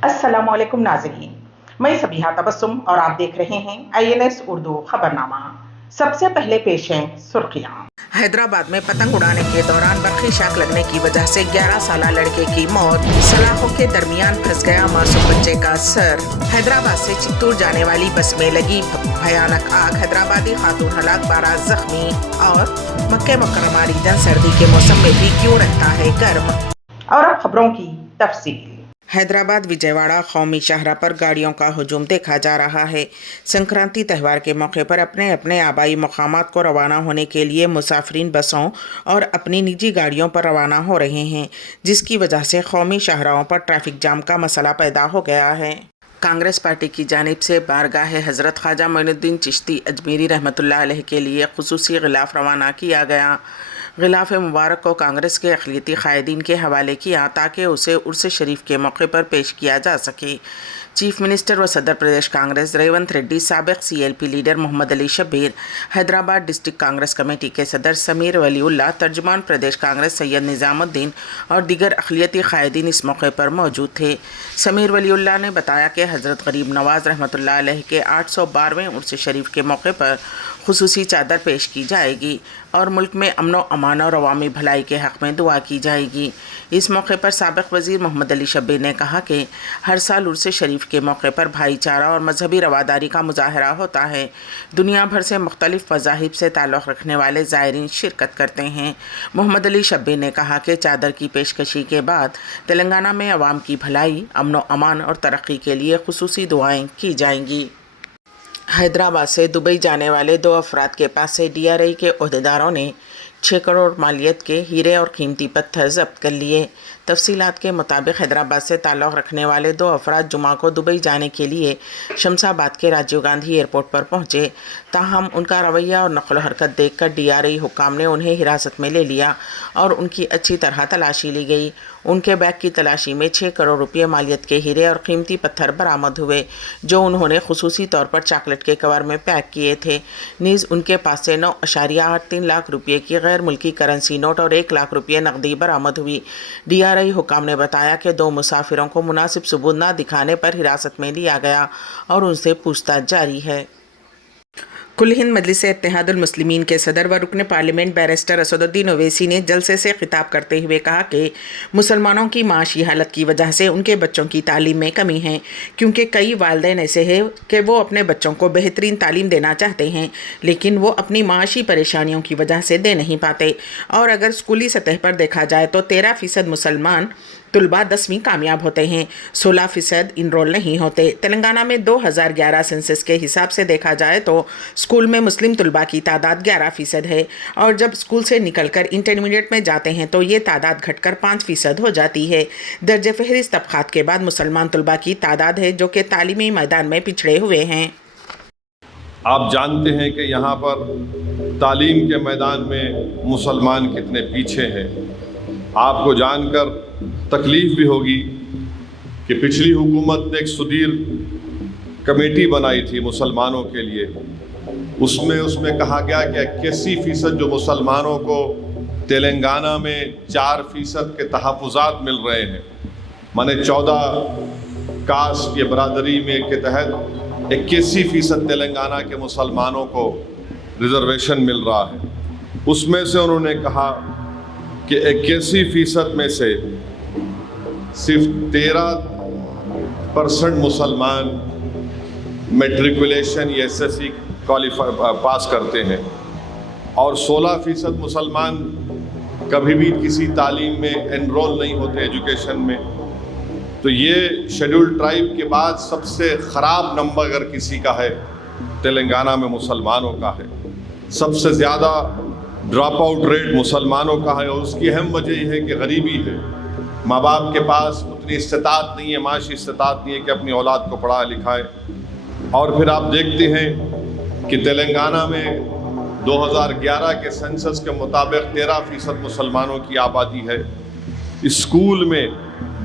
अस्सलामुअलैकुम नाज़रीन, मैं सबिहा तबस्सुम और आप देख रहे हैं INS उर्दू खबरनामा। सबसे पहले पेश हैं सुर्खियां। हैदराबाद में पतंग उड़ाने के दौरान बरक़ी शाख लगने की वजह से 11 साला लड़के की मौत। सलाखों के दरमियान फंस गया मासूम बच्चे का सर। हैदराबाद से चित्तूर जाने वाली बस में लगी भयानक आग, हैदराबादी खातून हलाक, 12 जख्मी। और मक्के मुकर्रमा रीजन सर्दी के मौसम में भी क्यों रहता है गर्म। और अब खबरों की तफसील। हैदराबाद विजयवाड़ा कौमी शाहरा पर गाड़ियों का हुजूम देखा जा रहा है। संक्रांति त्यौहार के मौके पर अपने अपने आबाई मकामात को रवाना होने के लिए मुसाफिरीन बसों और अपनी निजी गाड़ियों पर रवाना हो रहे हैं, जिसकी वजह से कौमी शाहराओं पर ट्रैफिक जाम का मसला पैदा हो गया है। कांग्रेस पार्टी की जानिब से बारगाह हज़रत ख्वाजा मोइनुद्दीन चिश्ती अजमेरी रहमतुल्लाह अलैह के लिए खुसूसी गिलाफ रवाना किया गया। गिलाफ मुबारक को कांग्रेस के अक़लियती क़ायदीन के हवाले किया ताकि उसे उर्स शरीफ के मौके पर पेश किया जा सके। चीफ मिनिस्टर व सदर प्रदेश कांग्रेस रेवंत रेड्डी, साबिक़ CLP leader Mohammed Ali Shabbir, Hyderabad district Congress committee के सदर समीर वलीउल्लाह, तर्जुमान प्रदेश कांग्रेस सैयद निज़ामुद्दीन और दीगर अक़लियती क़ायदीन इस मौके पर मौजूद थे। समीर वलीउल्लाह ने बताया कि हज़रत गरीब नवाज़ रहमतुल्लाह अलैह के 812वें उर्स शरीफ के मौके पर खुसूसी चादर पेश की जाएगी और मुल्क में अमन व अमान और अवामी भलाई के हक़ में दुआ की जाएगी। इस मौके पर साबिक़ वज़ीर मोहम्मद अली शब्बीर ने कहा कि हर साल उर्स शरीफ के मौके पर भाईचारा और मजहबी रवादारी का मुजाहरा होता है। दुनिया भर से मुख्तलिफ़ मज़ाहिब से ताल्लुक़ रखने वाले ज़ायरीन शिरकत करते हैं। मोहम्मद अली शब्बीर ने कहा कि चादर की पेशकशी के बाद तेलंगाना में अवाम की भलाई, अमन व अमान और तरक्की के लिए खुसूसी दुआएँ की जाएंगी। हैदराबाद से दुबई जाने वाले 2 अफराद के पास से DRI के ओहदेदारों ने 6 करोड़ मालियत के हीरे और कीमती पत्थर जब्त कर लिए। तफसीलात के मुताबिक हैदराबाद से ताल्लुक़ रखने वाले 2 अफराद जुमा को दुबई जाने के लिए शमशाबाद के राजीव गांधी एयरपोर्ट पर पहुंचे। ताहम उनका रवैया और नक़्ल हरकत देखकर DRI हुक्काम ने उन्हें हिरासत में ले लिया और उनकी अच्छी तरह तलाशी ली गई। उनके बैग की तलाशी में 6 करोड़ रुपये मालियत के हीरे और कीमती पत्थर बरामद हुए, जो उन्होंने खुसूसी तौर पर चॉकलेट के कवर में पैक किए थे। नीज़ उनके पास से 9.83 लाख रुपये की गैर मुल्की करेंसी नोट और 1 लाख रुपये नकदी बरामद हुई। DRI हुक्काम ने बताया कि 2 मुसाफिरों को मुनासिब सबूत न दिखाने पर हिरासत में लिया गया और उनसे पूछताछ जारी है। कुल हिंद मजलिस इत्तेहादुल मुस्लिमीन के सदर व रुकन पार्लियामेंट बैरिस्टर असदुद्दीन ओवैसी ने जलसे से खिताब करते हुए कहा कि मुसलमानों की माशी हालत की वजह से उनके बच्चों की तालीम में कमी है, क्योंकि कई वालिदैन ऐसे हैं कि वो अपने बच्चों को बेहतरीन तालीम देना चाहते हैं, लेकिन वो अपनी माशी परेशानियों की वजह से दे नहीं पाते। और अगर स्कूली सतह पर देखा जाए तो 13% मुसलमान तलबा 10वीं कामयाब होते हैं, 16% इनरोल नहीं होते। तेलंगाना में 2011 सेंसस के हिसाब से देखा जाए तो स्कूल में मुस्लिम तलबा की तादाद 11% है और जब स्कूल से निकलकर इंटरमीडिएट में जाते हैं तो ये तादाद घटकर 5% हो जाती है। दर्ज फहरिस्त तबक़ात के बाद मुसलमान तलबा की तादाद है जो कि तालीमी मैदान में पिछड़े हुए हैं। आप जानते हैं कि यहाँ पर तालीम के मैदान में मुसलमान कितने पीछे हैं। आपको जानकर तकलीफ़ भी होगी कि पिछली हुकूमत ने एक सुदीर कमेटी बनाई थी मुसलमानों के लिए। उसमें कहा गया कि 81% जो मुसलमानों को तेलंगाना में 4% के तहफ़्फ़ुज़ात मिल रहे हैं, माने 14 कास्ट या बरादरी में के तहत 81% तेलंगाना के मुसलमानों को रिज़र्वेशन मिल रहा है। उसमें से उन्होंने कहा कि 81% में से सिर्फ 13% मुसलमान मैट्रिकुलेशन या SSC पास करते हैं और 16% मुसलमान कभी भी किसी तालीम में एनरोल नहीं होते एजुकेशन में। तो ये शेड्यूल्ड ट्राइब के बाद सबसे ख़राब नंबर अगर किसी का है तेलंगाना में मुसलमानों का है। सबसे ज़्यादा ड्रॉप आउट रेट मुसलमानों का है और उसकी अहम वजह यह है कि गरीबी है। माँ बाप के पास उतनी इस्तिताअत नहीं है, माशी इस्तिताअत नहीं है कि अपनी औलाद को पढ़ा लिखाए। और फिर आप देखते हैं कि तेलंगाना में 2011 के सेंसस के मुताबिक 13% मुसलमानों की आबादी है। स्कूल में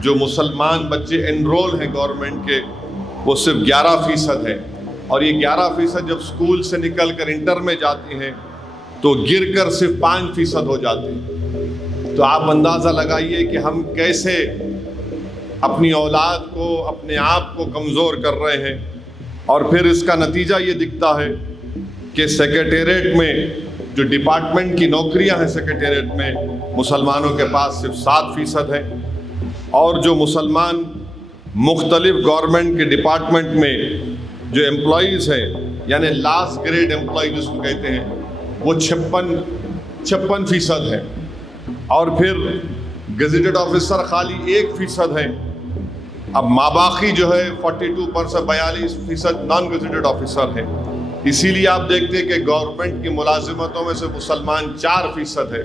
जो मुसलमान बच्चे एनरोल हैं गवर्नमेंट के, वो सिर्फ 11% है और ये 11% जब स्कूल से निकल कर इंटर में जाते हैं तो गिरकर सिर्फ 5% हो जाते हैं। तो आप अंदाज़ा लगाइए कि हम कैसे اپنی اولاد کو اپنے آپ کو کمزور کر رہے ہیں، اور پھر اس کا نتیجہ یہ دکھتا ہے کہ سیکریٹریٹ میں جو ڈپارٹمنٹ کی نوکریاں ہیں سیکریٹریٹ میں مسلمانوں کے پاس صرف 7% ہیں، اور جو مسلمان مختلف گورنمنٹ کے ڈپارٹمنٹ میں جو امپلائیز ہیں یعنی لاسٹ گریڈ امپلائی جس کو کہتے ہیں وہ 56% ہیں، اور پھر گزیٹڈ آفیسر خالی 1% ہیں۔ اب ماباقی جو ہے 42% نان گزیٹڈ آفیسر ہیں۔ اسی لیے آپ دیکھتے ہیں کہ گورنمنٹ کی ملازمتوں میں سے مسلمان 4% ہے۔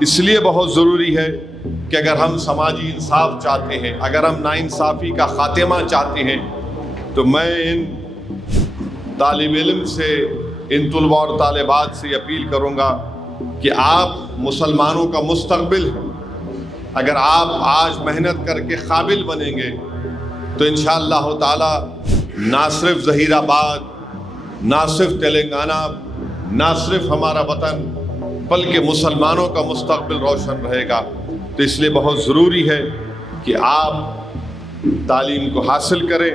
اس لیے بہت ضروری ہے کہ اگر ہم سماجی انصاف چاہتے ہیں، اگر ہم ناانصافی کا خاتمہ چاہتے ہیں، تو میں ان طالب علم سے، ان طلباء اور طالبات سے اپیل کروں گا کہ آپ مسلمانوں کا مستقبل ہیں۔ اگر آپ آج محنت کر کے قابل بنیں گے تو انشاءاللہ تعالی نہ صرف ظہیر آباد، نہ صرف تلنگانہ، نہ صرف ہمارا وطن، بلکہ مسلمانوں کا مستقبل روشن رہے گا۔ تو اس لیے بہت ضروری ہے کہ آپ تعلیم کو حاصل کریں۔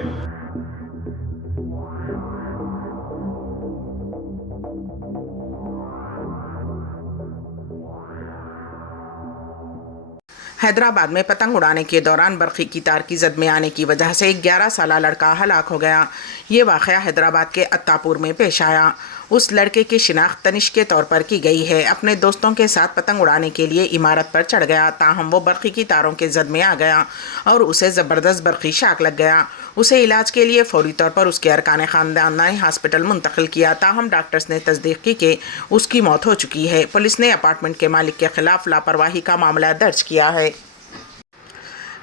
حیدرآباد میں پتنگ اڑانے کے دوران برقی کی تار کی زد میں آنے کی وجہ سے ایک 11 سالہ لڑکا ہلاک ہو گیا۔ یہ واقعہ حیدرآباد کے اتاپور میں پیش آیا۔ اس لڑکے کی شناخت تنش کے طور پر کی گئی ہے۔ اپنے دوستوں کے ساتھ پتنگ اڑانے کے لیے عمارت پر چڑھ گیا، تاہم وہ برقی کی تاروں کے زد میں آ گیا اور اسے زبردست برقی شاک لگ گیا۔ اسے علاج کے لیے فوری طور پر اس کے ارکان خاندان نے ہاسپٹل منتقل کیا، تاہم ڈاکٹرز نے تصدیق کی کہ اس کی موت ہو چکی ہے۔ پولیس نے اپارٹمنٹ کے مالک کے خلاف لاپرواہی کا معاملہ درج کیا ہے۔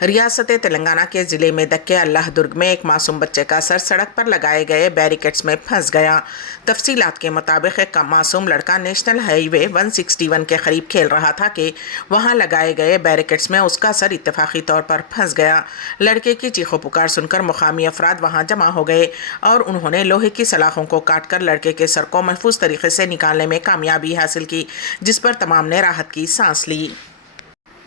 ریاست تلنگانہ کے ضلع میں دکے اللہ درگ میں ایک معصوم بچے کا سر سڑک پر لگائے گئے بیریکیڈز میں پھنس گیا۔ تفصیلات کے مطابق ایک معصوم لڑکا نیشنل ہائی وے 161 کے قریب کھیل رہا تھا کہ وہاں لگائے گئے بیریکیڈز میں اس کا سر اتفاقی طور پر پھنس گیا۔ لڑکے کی چیخو پکار سن کر مقامی افراد وہاں جمع ہو گئے اور انہوں نے لوہے کی سلاخوں کو کاٹ کر لڑکے کے سر کو محفوظ طریقے سے نکالنے میں کامیابی حاصل کی، جس پر تمام نے راحت کی سانس لی۔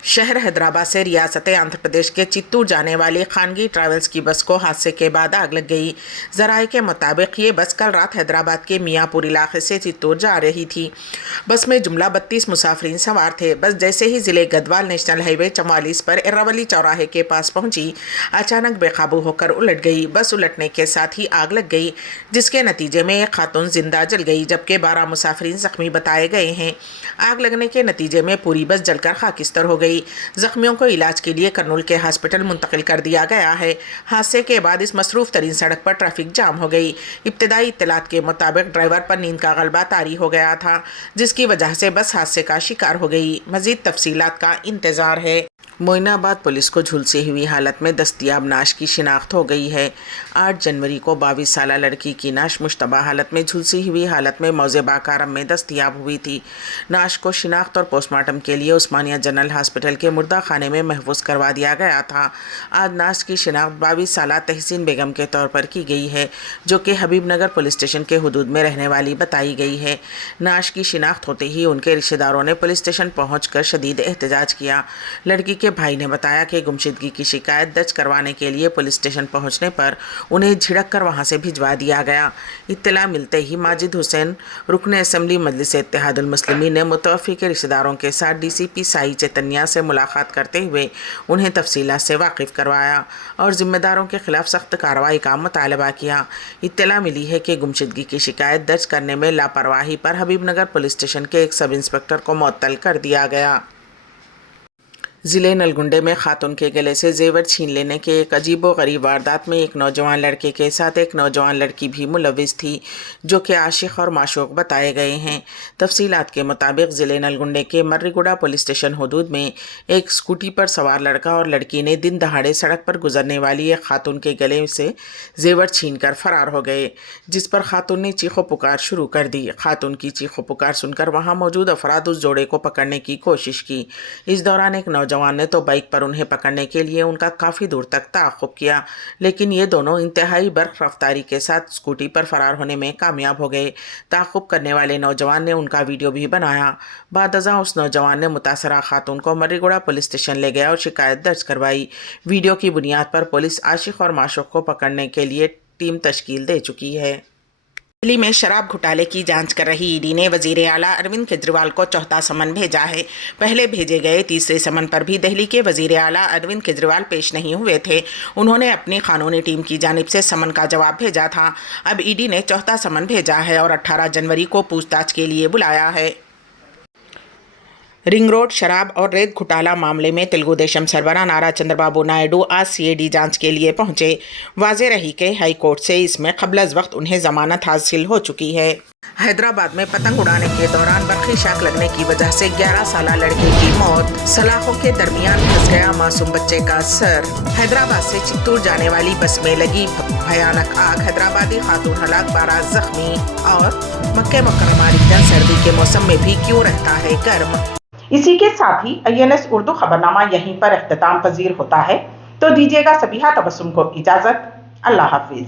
شہر حیدرآباد سے ریاست آندھرا پردیش کے چتور جانے والی خانگی ٹریولز کی بس کو حادثے کے بعد آگ لگ گئی۔ ذرائع کے مطابق یہ بس کل رات حیدرآباد کے میاں پور علاقے سے چتور جا رہی تھی۔ بس میں جملہ 32 مسافرین سوار تھے۔ بس جیسے ہی ضلع گدوال نیشنل ہائی وے 44 پر ایراولی چوراہے کے پاس پہنچی، اچانک بے قابو ہو کر الٹ گئی۔ بس الٹنے کے ساتھ ہی آگ لگ گئی، جس کے نتیجے میں ایک خاتون زندہ جل گئی جبکہ 12 مسافرین زخمی بتائے گئے ہیں۔ آگ لگنے کے نتیجے میں پوری بس جل کر خاکستر ہو گئی۔ زخمیوں کو علاج کے لیے کرنول کے ہاسپٹل منتقل کر دیا گیا ہے۔ حادثے کے بعد اس مصروف ترین سڑک پر ٹریفک جام ہو گئی۔ ابتدائی اطلاعات کے مطابق ڈرائیور پر نیند کا غلبہ طاری ہو گیا تھا، جس کی وجہ سے بس حادثے کا شکار ہو گئی۔ مزید تفصیلات کا انتظار ہے۔ معین آباد پولیس کو جھلسی ہوئی حالت میں دستیاب نعش کی شناخت ہو گئی ہے۔ 8 جنوری کو 22 سالہ لڑکی کی نعش مشتبہ حالت میں جھلسی ہوئی حالت میں موضع باکارم میں دستیاب ہوئی تھی۔ نعش کو شناخت اور پوسٹ مارٹم کے لیے عثمانیہ جنرل ہاسپٹل کے مردہ خانے میں محفوظ کروا دیا گیا تھا۔ آج نعش کی شناخت 22 سالہ تحسین بیگم کے طور پر کی گئی ہے، جو کہ حبیب نگر پولیس اسٹیشن کے حدود میں رہنے والی بتائی گئی ہے۔ نعش کی شناخت ہوتے ہی ان کے رشتہ داروں نے پولیس اسٹیشن پہنچ کر شدید احتجاج کیا۔ لڑکی کے بھائی نے بتایا کہ گمشدگی کی شکایت درج کروانے کے لیے پولیس اسٹیشن پہنچنے پر انہیں جھڑک کر وہاں سے بھجوا دیا گیا۔ اطلاع ملتے ہی ماجد حسین رکن اسمبلی مجلس اتحاد المسلمین نے متوفی کے رشتہ داروں کے ساتھ ڈی سی پی سائی چیتنیا سے ملاقات کرتے ہوئے انہیں تفصیلات سے واقف کروایا اور ذمہ داروں کے خلاف سخت کارروائی کا مطالبہ کیا۔ اطلاع ملی ہے کہ گمشدگی کی شکایت درج کرنے میں لاپرواہی پر حبیب نگر پولیس اسٹیشن کے ایک سب انسپکٹر کو معطل کر دیا گیا۔ ضلع نلگنڈے میں خاتون کے گلے سے زیور چھین لینے کے ایک عجیب و غریب واردات میں ایک نوجوان لڑکے کے ساتھ ایک نوجوان لڑکی بھی ملوث تھی، جو کہ عاشق اور معشوق بتائے گئے ہیں۔ تفصیلات کے مطابق ضلع نلگنڈے کے مرری گوڑا پولیس اسٹیشن حدود میں ایک اسکوٹی پر سوار لڑکا اور لڑکی نے دن دہاڑے سڑک پر گزرنے والی ایک خاتون کے گلے سے زیور چھین کر فرار ہو گئے، جس پر خاتون نے چیخو پکار شروع کر دی۔ خاتون کی چیخو پکار سن کر وہاں موجود افراد اس جوڑے کو پکڑنے کی کوشش کی۔ اس دوران ایک نوجوان नौजवान ने तो बाइक पर उन्हें पकड़ने के लिए उनका काफ़ी दूर तक ताक़ुब किया, लेकिन ये दोनों इंतहाई बर्क रफ्तारी के साथ स्कूटी पर फरार होने में कामयाब हो गए। ताक़ुब करने वाले नौजवान ने उनका वीडियो भी बनाया। बादअज़ां उस नौजवान ने मुतासरा खातून को मर्रीगुड़ा पुलिस स्टेशन ले गया और शिकायत दर्ज करवाई। वीडियो की बुनियाद पर पुलिस आशिक और माशूक को पकड़ने के लिए टीम तश्कील दे चुकी है। दिल्ली में शराब घोटाले की जांच कर रही ईडी ने वजीर आला अरविंद केजरीवाल को चौथा समन भेजा है। पहले भेजे गए तीसरे समन पर भी दिल्ली के वजीर आला अरविंद केजरीवाल पेश नहीं हुए थे। उन्होंने अपनी कानूनी टीम की जानिब से समन का जवाब भेजा था। अब ईडी ने चौथा समन भेजा है और 18 जनवरी को पूछताछ के लिए बुलाया है। रिंग रोड शराब और रेत घोटाला मामले में तेलुगु देशम सरबराह नारा चंद्रबाबू नायडू आज सीआईडी जांच के लिए पहुंचे। वाज़ेह रही कि हाई कोर्ट से इसमें क़ब्ल वक्त उन्हें जमानत हासिल हो चुकी है। हैदराबाद में पतंग उड़ाने के दौरान बर्क़ी शाख लगने की वजह से 11 साला लड़के की मौत। सलाखों के दरमियान फंस गया मासूम बच्चे का सर। हैदराबाद से चित्तूर जाने वाली बस में लगी भयानक आग, हैदराबादी खातून हलाक, 12 जख्मी। और मक्के मुकर्रमा रीजन सर्दी के मौसम में भी क्यों रहता है गर्म। इसी के साथ ही INS उर्दू खबरनामा यहीं पर इख्तिताम पजीर होता है। तो दीजिएगा सबिहा तबस्सुम को इजाजत। अल्लाह हाफिज।